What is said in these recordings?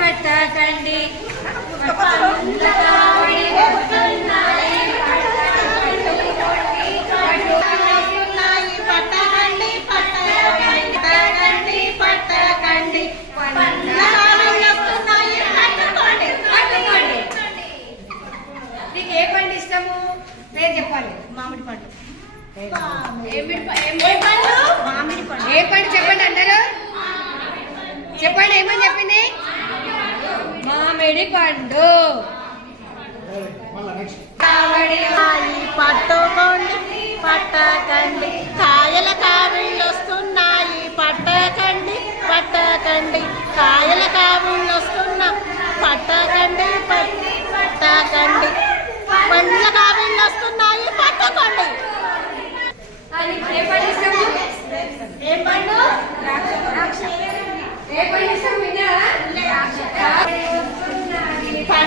పట్టకండి పట్టకండి పట్టకండి, నీకు ఏ పండు ఇష్టము నేను చెప్పాలి మామిడి పండు ఏ పండు? చెప్పండి అంటారు చెప్పండి ఏమని చెప్పింది? మామిడి పండు పట్టుకోండి పట్టకండి.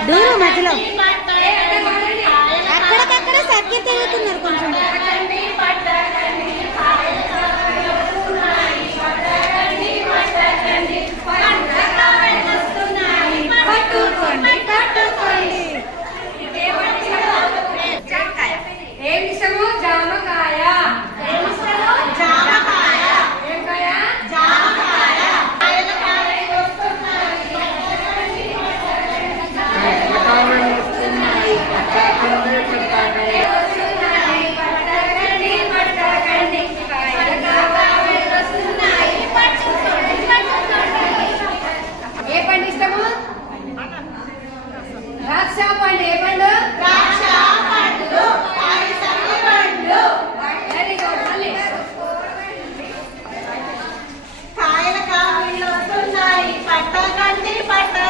దూరం మధ్యలో. అక్కడికక్కడ సర్కిల్ తిరుగుతున్నారు కొంచెం. Antalya Park'tan